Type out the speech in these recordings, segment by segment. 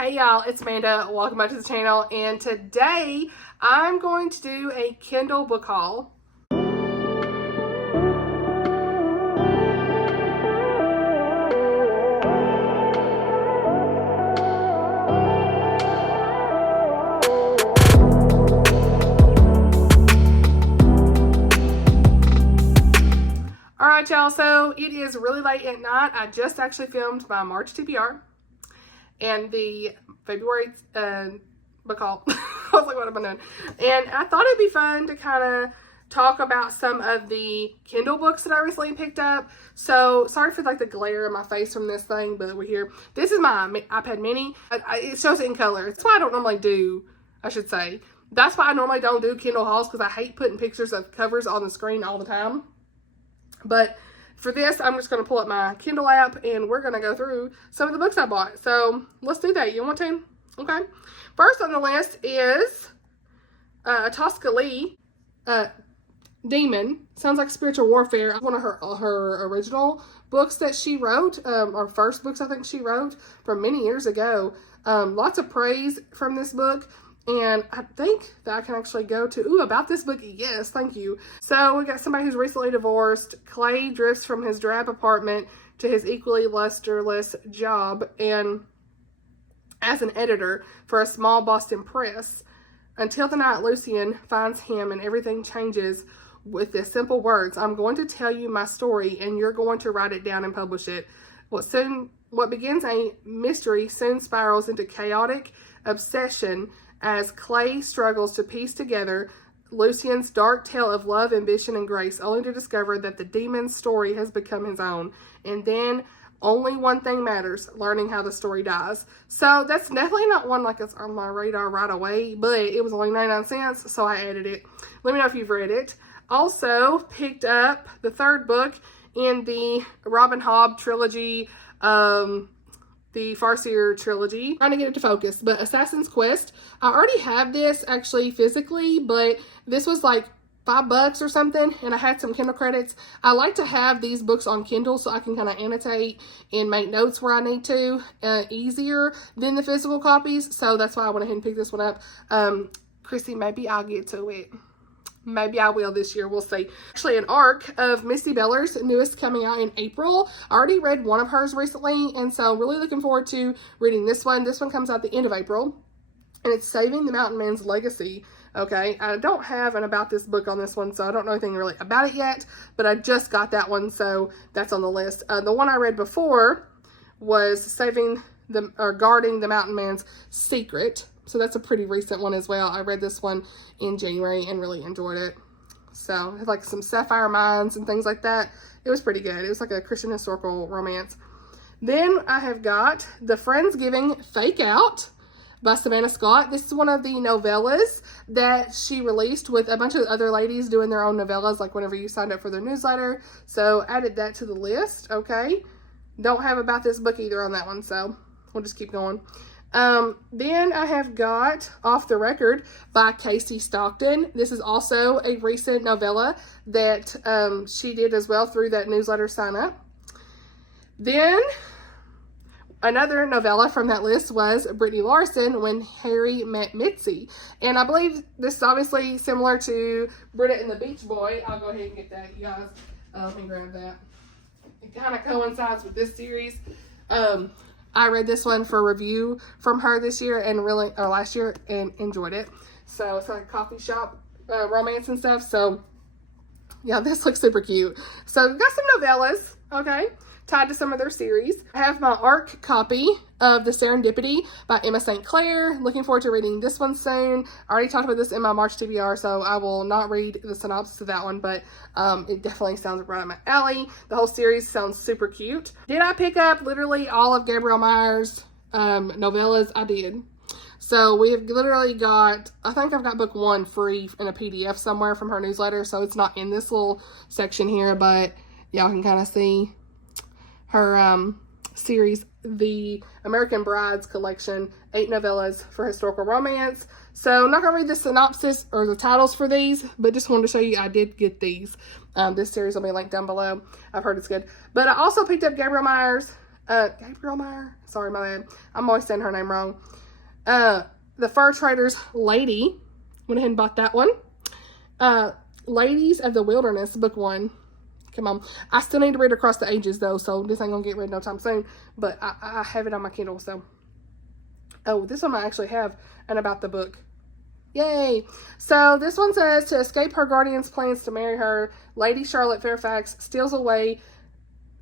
Hey y'all, it's Amanda. Welcome back to the channel, and today I'm going to do a Kindle book haul. Alright y'all, so it is really late at night. I just actually filmed my March TBR and the February book haul. I was like, what am I doing? And I thought it'd be fun to kind of talk about some of the Kindle books that I recently picked up. So sorry for like the glare in my face from this thing, but we're here. This is my iPad mini. It shows it in color. That's why I don't normally do, I should say. That's why I normally don't do Kindle hauls, because I hate putting pictures of covers on the screen all the time. But for this, I'm just going to pull up my Kindle app and we're going to go through some of the books I bought. So let's do that. You want to? Okay. First on the list is Tosca Lee, Demon. Sounds like spiritual warfare. One of her original books that she wrote, or first books I think she wrote from many years ago. Lots of praise from this book. And I think that I can actually go to, about this book, yes, thank you. So we got somebody who's recently divorced. Clay drifts from his drab apartment to his equally lusterless job and as an editor for a small Boston press, until the night Lucien finds him and everything changes with the simple words, "I'm going to tell you my story and you're going to write it down and publish it." What begins a mystery soon spirals into chaotic obsession as Clay struggles to piece together Lucien's dark tale of love, ambition, and grace, only to discover that the demon's story has become his own. And then only one thing matters, learning how the story dies. So that's definitely not one like it's on my radar right away, but it was only 99 cents, so I added it. Let me know if you've read it. Also picked up the third book in the Robin Hobb trilogy, the Farseer trilogy. Trying to get it to focus, but Assassin's Quest. I already have this actually physically, but this was like $5 or something, and I had some Kindle credits. I like to have these books on Kindle so I can kind of annotate and make notes where I need to, easier than the physical copies. So that's why I went ahead and picked this one up. Chrissy, maybe I'll get to it. Maybe I will this year. We'll see. Actually, an arc of Misty Beller's newest coming out in April. I already read one of hers recently, and so really looking forward to reading this one. This one comes out the end of April, and it's Saving the Mountain Man's Legacy. Okay, I don't have an about this book on this one, so I don't know anything really about it yet, but I just got that one, so that's on the list. The one I read before was Guarding the Mountain Man's Secret. So that's a pretty recent one as well. I read this one in January and really enjoyed it. So it had like some sapphire mines and things like that. It was pretty good. It was like a Christian historical romance. Then I have got the Friendsgiving Fake Out by Savannah Scott. This is one of the novellas that she released with a bunch of other ladies doing their own novellas, like whenever you signed up for their newsletter. So added that to the list. Okay. Don't have about this book either on that one, so we'll just keep going. Then I have got Off the Record by Kasey Stockton. This is also a recent novella that she did as well through that newsletter sign up. Then another novella from that list was Brittany Larsen, When Harry Met Mitzi. And I believe this is obviously similar to Britta and the Beach Boy. I'll go ahead and get that, you guys. Let me grab that. It kind of coincides with this series. I read this one for review from her this year and last year and enjoyed it. So it's like a coffee shop romance and stuff. So yeah, this looks super cute. So we've got some novellas, okay, tied to some of their series. I have my ARC copy of the Serendipity by Emma St. Clair. Looking forward to reading this one soon. I already talked about this in my March TBR, so I will not read the synopsis of that one, but it definitely sounds right up my alley. The whole series sounds super cute. Did I pick up literally all of Gabrielle Meyer's novellas? I did. So we have literally got, I think I've got book one free in a PDF somewhere from her newsletter, so it's not in this little section here, but y'all can kind of see her series, the American Brides collection, 8 novellas for historical romance. So I'm not going to read the synopsis or the titles for these, but just wanted to show you I did get these. This series will be linked down below. I've heard it's good. But I also picked up Gabrielle Meyer's Gabrielle Meyer. Sorry, my bad. I'm always saying her name wrong. The Fur Trader's Lady. Went ahead and bought that one. Ladies of the Wilderness, book 1. Come on. I still need to read Across the Ages, though, so this ain't going to get read no time soon. But I have it on my Kindle, so. Oh, this one I actually have an about the book. Yay! So, this one says, to escape her guardian's plans to marry her, Lady Charlotte Fairfax steals away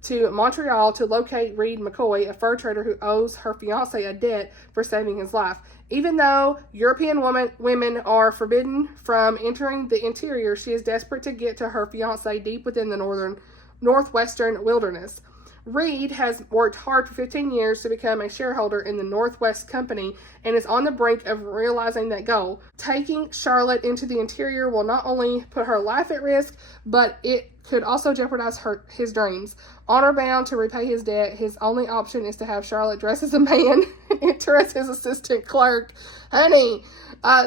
to Montreal to locate Reed McCoy, a fur trader who owes her fiancé a debt for saving his life. Even though European women are forbidden from entering the interior, she is desperate to get to her fiancé deep within the northwestern wilderness. Reed has worked hard for 15 years to become a shareholder in the Northwest Company and is on the brink of realizing that goal. Taking Charlotte into the interior will not only put her life at risk, but it could also jeopardize his dreams. Honor bound to repay his debt, his only option is to have Charlotte dress as a man and enter as his assistant clerk. Honey,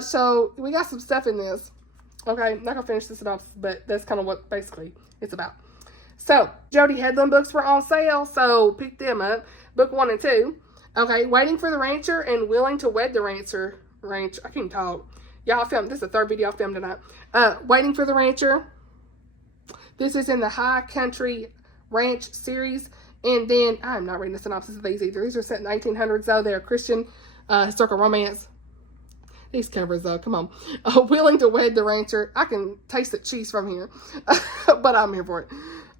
so we got some stuff in this. Okay, I'm not going to finish the synopsis, but that's kind of what basically it's about. So, Jody Hedlund books were on sale, so pick them up. Book 1 and 2. Okay, Waiting for the Rancher and Willing to Wed the Rancher. I can't talk. Y'all filmed, this is the third video I filmed tonight. Waiting for the Rancher. This is in the High Country Ranch series. And then, I'm not reading the synopsis of these either. These are set in the 1800s, though. They're Christian historical romance. These covers, though, come on. Willing to Wed the Rancher. I can taste the cheese from here. But I'm here for it.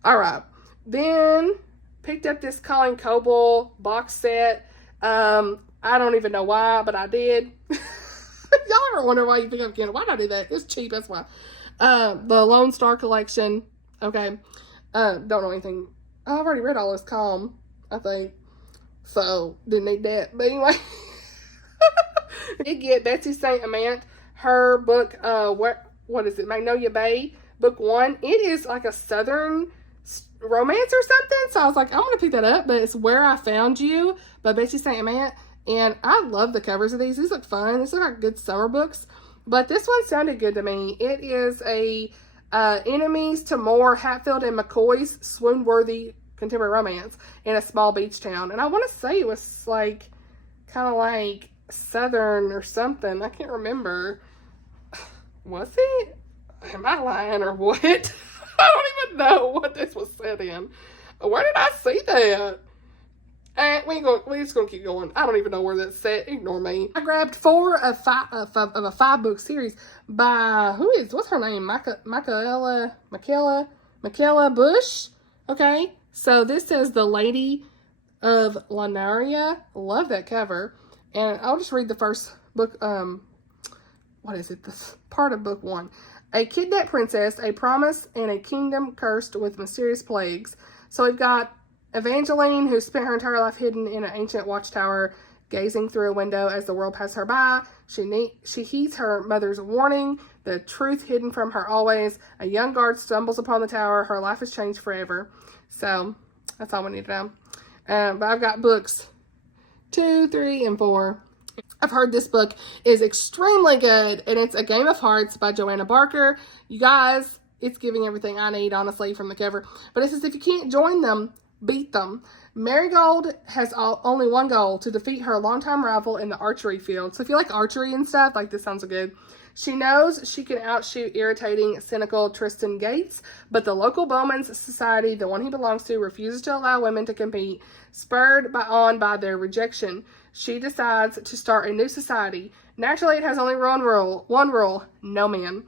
All right. Then picked up this Colleen Coble Box Set. I don't even know why, but I did. Y'all ever wonder why you pick up Kindle? Why did I do that? It's cheap, that's why. The Lone Star Collection. Okay. Don't know anything. I've already read all this Calm, I think. So, didn't need that. But anyway. Did get Betsy St. Amant, her book, what is it? Magnolia Bay, book 1. It is like a southern romance or something. So I was like, I'm going to pick that up. But it's Where I Found You by Betsy St. Amant. And I love the covers of these. These look fun. These look like good summer books. But this one sounded good to me. It is a enemies to more Hatfield and McCoy's swoon-worthy contemporary romance in a small beach town. And I want to say it was like, kind of like southern or something. I can't remember. Was it? Am I lying or what? I don't even know what this was set in. Where did I see that? We just gonna keep going. I don't even know where that's set. Ignore me. I grabbed 4 of a 5-book series by what's her name? Michaela Bush. Okay, so this says The Lady of Lanaria. Love that cover. And I'll just read the first book. What is it? This part of book 1. A kidnapped princess, a promise, and a kingdom cursed with mysterious plagues. So we've got Evangeline, who spent her entire life hidden in an ancient watchtower, gazing through a window as the world passes her by. She heeds her mother's warning, the truth hidden from her always. A young guard stumbles upon the tower. Her life has changed forever. So that's all we need to know. But I've got books 2, 3, and 4. I've heard this book is extremely good, and it's A Game of Hearts by Joanna Barker. You guys, it's giving everything I need, honestly, from the cover. But it says, if you can't join them, beat them. Marigold has only one goal, to defeat her longtime rival in the archery field. So if you like archery and stuff, like this sounds good. She knows she can outshoot irritating, cynical Tristan Gates, but the local bowman's society, the one he belongs to, refuses to allow women to compete. Spurred on by their rejection, she decides to start a new society. Naturally, it has only one rule, no man.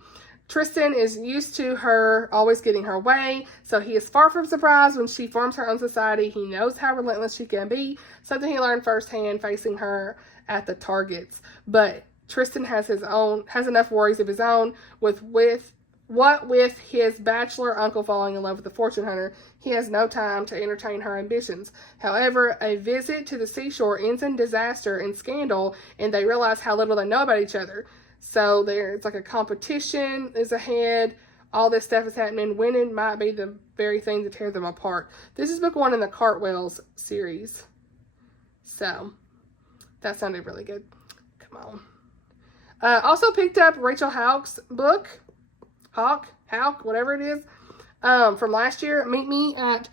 Tristan is used to her always getting her way, so he is far from surprised when she forms her own society. He knows how relentless she can be, something he learned firsthand facing her at the targets. But Tristan has enough worries of his own. With his bachelor uncle falling in love with the fortune hunter, he has no time to entertain her ambitions. However, a visit to the seashore ends in disaster and scandal, and they realize how little they know about each other. So it's like a competition is ahead. All this stuff is happening. Winning might be the very thing to tear them apart. This is book 1 in the Cartwells series. So that sounded really good. Come on. Also picked up Rachel Hauck's book. Hauck, whatever it is. From last year. Meet Me at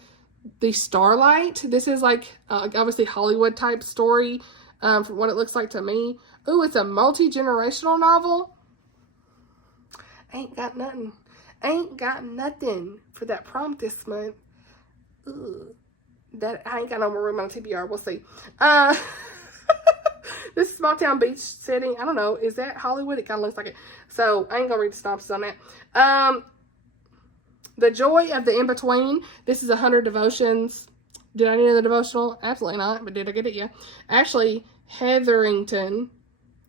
the Starlight. This is like obviously Hollywood type story from what it looks like to me. Ooh, it's a multi-generational novel. Ain't got nothing. Ain't got nothing for that prompt this month. Ooh, that I ain't got no more room on the TBR. We'll see. This small town beach setting. I don't know. Is that Hollywood? It kind of looks like it. So I ain't gonna read the synopsis on that. The Joy of the In-Between. This is 100 devotions. Did I need the devotional? Absolutely not. But did I get it? Yeah. Actually, Hetherington.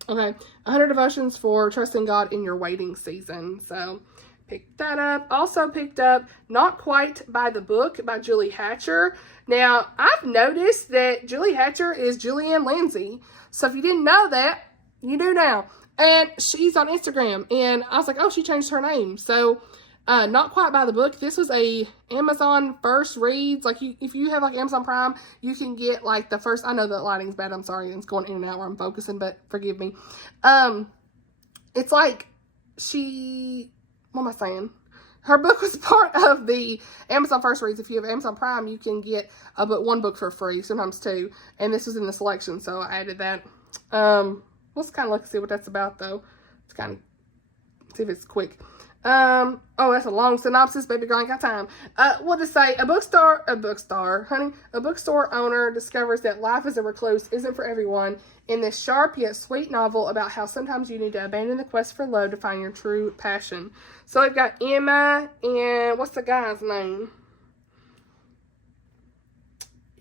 Okay. 100 devotions for trusting God in your waiting season. So picked that up. Also picked up Not Quite by the Book by Julie Hatcher. Now, I've noticed that Julie Hatcher is Julianne Lindsay. So if you didn't know that, you do now. And she's on Instagram. And I was like, oh, she changed her name. So Not Quite by the Book. This was a Amazon first reads. Like, if you have like Amazon Prime, you can get like the first. I know the lighting's bad. I'm sorry. It's going in and out where I'm focusing, but forgive me. It's like what am I saying? Her book was part of the Amazon first reads. If you have Amazon Prime, you can get one book for free, sometimes two. And this was in the selection, so I added that. Let's kind of look and see what that's about, though. Let's kind of see if it's quick. Oh, that's a long synopsis. Baby girl ain't got time. We'll just say a bookstore owner discovers that life as a recluse isn't for everyone in this sharp yet sweet novel about how sometimes you need to abandon the quest for love to find your true passion. So we've got Emma and what's the guy's name?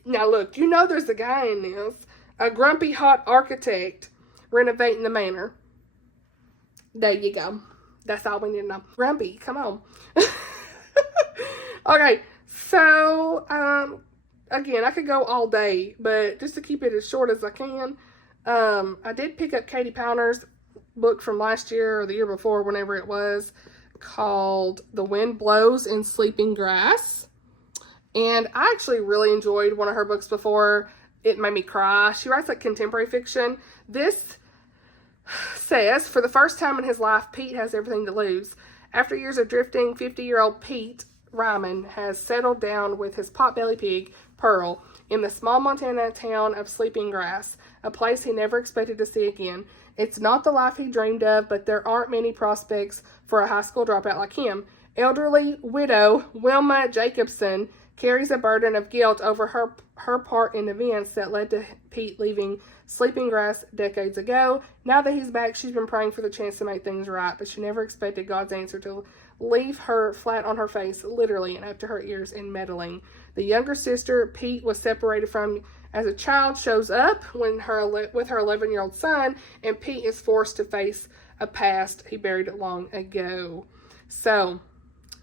Now look, you know there's a guy in this. A grumpy hot architect renovating the manor. There you go. That's all we need to know. Grumpy, come on. Okay, so, again, I could go all day, but just to keep it as short as I can, I did pick up Katie Powner's book from last year or the year before, whenever it was, called The Wind Blows in Sleeping Grass. And I actually really enjoyed one of her books before. It made me cry. She writes like contemporary fiction. This says, for the first time in his life, Pete has everything to lose. After years of drifting, 50-year-old Pete Ryman has settled down with his potbelly pig, Pearl, in the small Montana town of Sleeping Grass, a place he never expected to see again. It's not the life he dreamed of, but there aren't many prospects for a high school dropout like him. Elderly widow Wilma Jacobson carries a burden of guilt over her part in events that led to Pete leaving Sleeping Grass decades ago. Now that he's back, she's been praying for the chance to make things right, but she never expected God's answer to leave her flat on her face, literally, and up to her ears in meddling. The younger sister Pete was separated from as a child shows up with her 11-year-old son, and Pete is forced to face a past he buried long ago. So,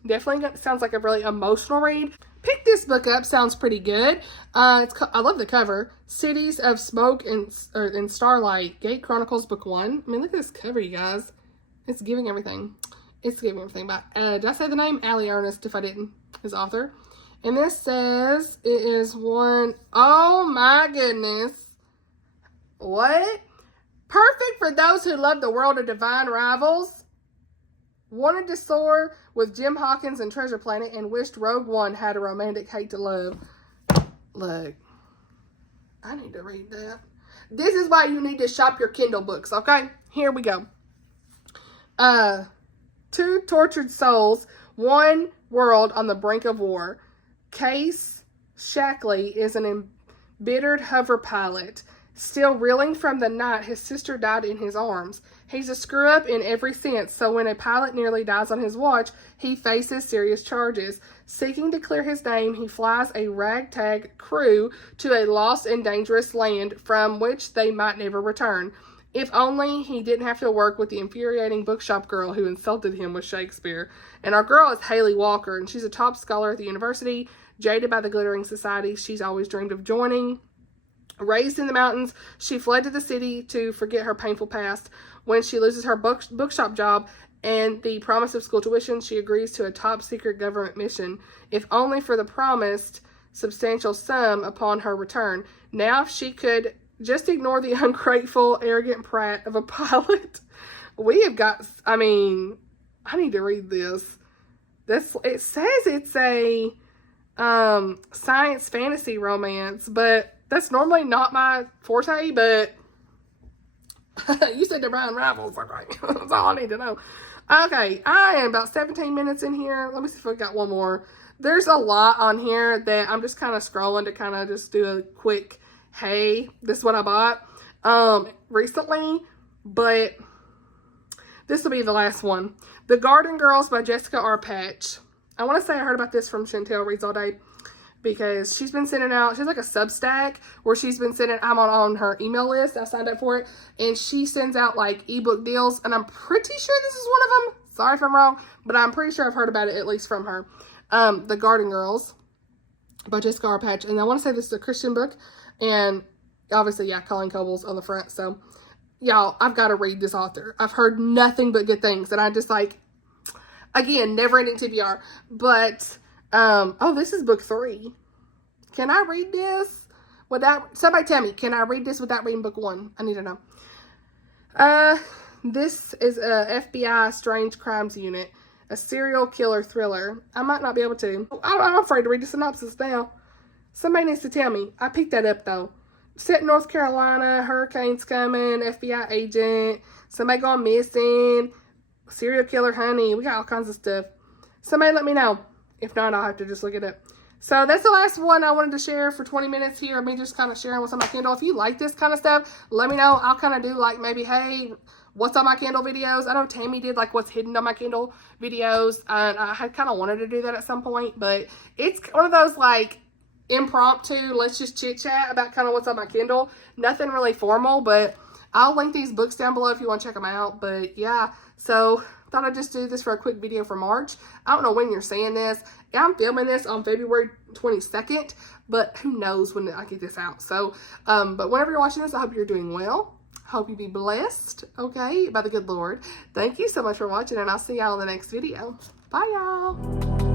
definitely sounds like a really emotional read. Pick this book up. Sounds pretty good. I love the cover. Cities of Smoke and Starlight. Gate Chronicles Book 1. I mean, look at this cover, you guys. It's giving everything. It's giving everything back. Did I say the name? Alli Earnest, if I didn't. His author. And this says it is one. Oh my goodness. What? Perfect for those who love the world of divine rivals. Wanted to soar with Jim Hawkins and Treasure Planet and wished Rogue One had a romantic hate to love. Look, I need to read that. This is why you need to shop your Kindle books, okay? Here we go. Two tortured souls, one world on the brink of war. Kasey Shackley is an embittered hover pilot. Still reeling from the night his sister died in his arms. He's a screw-up in every sense, so when a pilot nearly dies on his watch, he faces serious charges. Seeking to clear his name, he flies a ragtag crew to a lost and dangerous land from which they might never return. If only he didn't have to work with the infuriating bookshop girl who insulted him with Shakespeare. And our girl is Haley Walker, and she's a top scholar at the university, jaded by the glittering society she's always dreamed of joining. Raised in the mountains, she fled to the city to forget her painful past. When she loses her bookshop job and the promise of school tuition, she agrees to a top-secret government mission, if only for the promised substantial sum upon her return. Now, if she could just ignore the ungrateful, arrogant prat of a pilot. We have got, I mean, I need to read this. It says it's a science fantasy romance, but that's normally not my forte, but you said the Brian Rivals. Okay, that's all I need to know. Okay, I am about 17 minutes in here. Let me see if I got one more. There's a lot on here that I'm just kind of scrolling to kind of just do a quick, hey, this is what I bought recently, but this will be the last one. The Garden Girls by Jessica R. Patch. I want to say I heard about this from Chantel Reads All Day, because she's been sending out, she's like a Substack where she's been sending, I'm on her email list, I signed up for it, and she sends out like ebook deals, and I'm pretty sure this is one of them. Sorry if I'm wrong, but I'm pretty sure I've heard about it at least from her. The Garden Girls by Jessica R. Patch, and I want to say this is a Christian book, and obviously, yeah, Colleen Coble's on the front, so y'all, I've got to read this author. I've heard nothing but good things, and I just like, again, never ending TBR, but oh, this is book 3. Can I read this without, somebody tell me, can I read this without reading book 1? I need to know. This is a FBI Strange Crimes Unit, a serial killer thriller. I might not be able to. I'm afraid to read the synopsis now. Somebody needs to tell me. I picked that up though. Set in North Carolina, hurricanes coming, FBI agent, somebody gone missing, serial killer honey. We got all kinds of stuff. Somebody let me know. If not, I'll have to just look it up. So that's the last one I wanted to share for 20 minutes here. Me just kind of sharing what's on my Kindle. If you like this kind of stuff, let me know. I'll kind of do like maybe, hey, what's on my Kindle videos. I know Tammy did like what's hidden on my Kindle videos. And I had kind of wanted to do that at some point. But it's one of those like impromptu, let's just chit chat about kind of what's on my Kindle. Nothing really formal, but I'll link these books down below if you want to check them out. But yeah, so thought I'd just do this for a quick video for March. I don't know when you're seeing this. I'm filming this on February 22nd, but who knows when I get this out. So, but whenever you're watching this, I hope you're doing well. Hope you be blessed, okay, by the good Lord. Thank you so much for watching, and I'll see y'all in the next video. Bye, y'all.